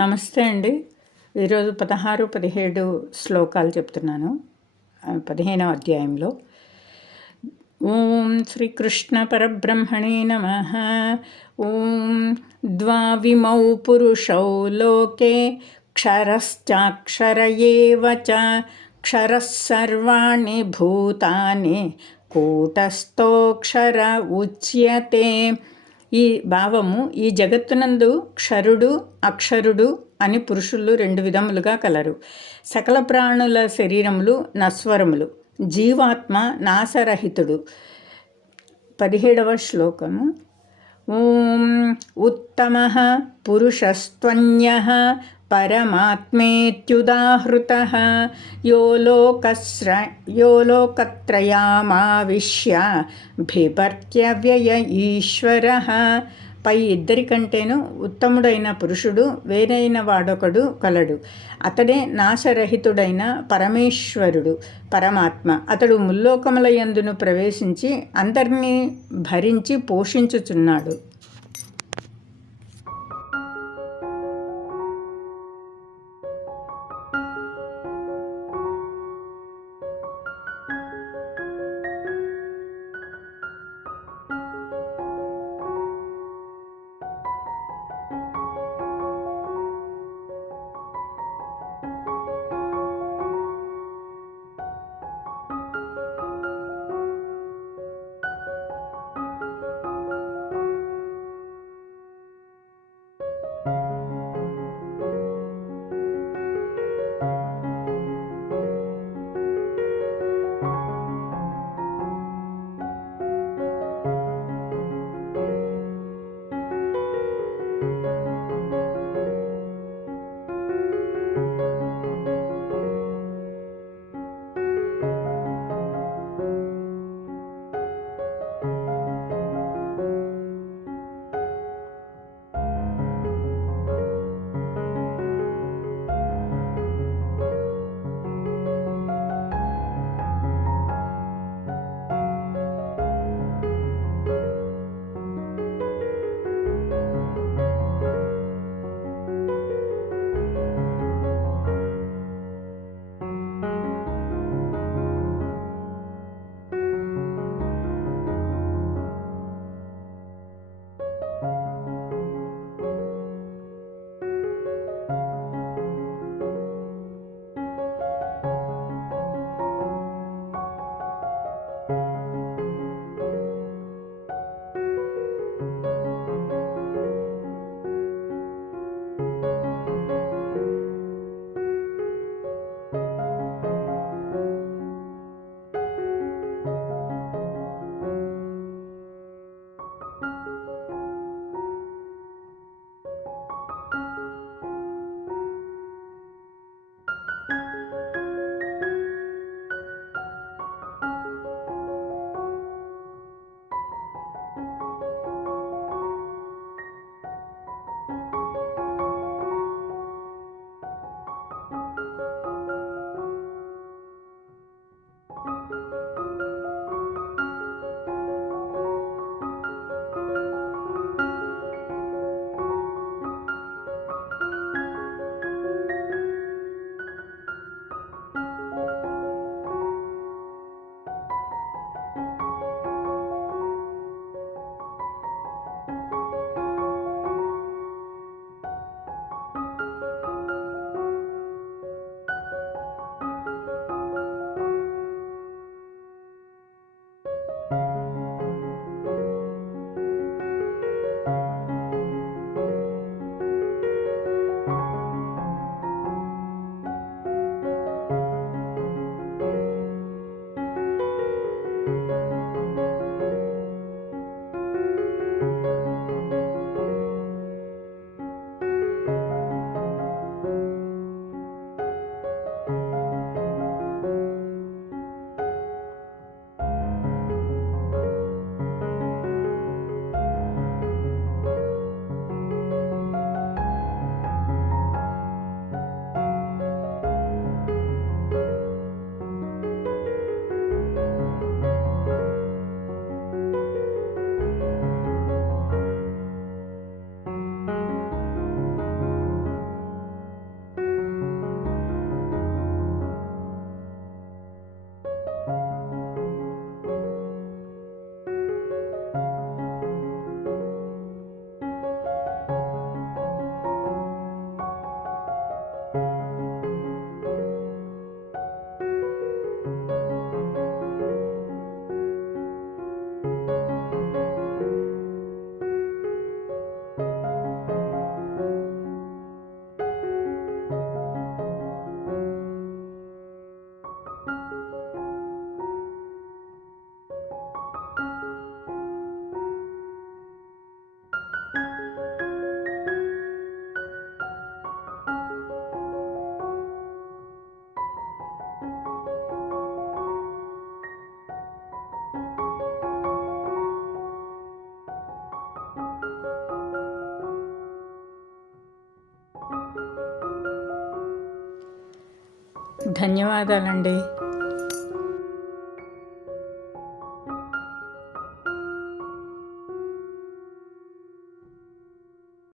నమస్తే అండి. ఈరోజు 16, 17 శ్లోకాలు చెప్తున్నాను. 15వ అధ్యాయంలో. ఓం శ్రీకృష్ణ పరబ్రహ్మణే నమః. ఓం ద్వావిమౌ పురుషౌ లోకే క్షరశ్చాక్షర ఏవ చ క్షరः సర్వాణి భూతాని కూటస్థోక్షర ఉచ్యతే. ఈ భావము, ఈ జగత్తునందు క్షరుడు అక్షరుడు అని పురుషులు 2 విధములుగా కలరు. సకల ప్రాణుల శరీరములు నశ్వరములు, జీవాత్మ నాశరహితుడు. 17వ శ్లోకము. ఓం ఉత్తమః పురుషస్త్వన్యః పరమాత్మేత్యుదాహృతః యో లోకత్రయామావిశ్య బిభర్త్యవ్యయ ఈశ్వరః. పై ఇద్దరికంటేను ఉత్తముడైన పురుషుడు వేరైన వాడొకడు కలడు. అతడే నాశరహితుడైన పరమేశ్వరుడు, పరమాత్మ. అతడు ముల్లోకముల యందును ప్రవేశించి అందరినీ భరించి పోషించుచున్నాడు. ధన్యవాదాలండి.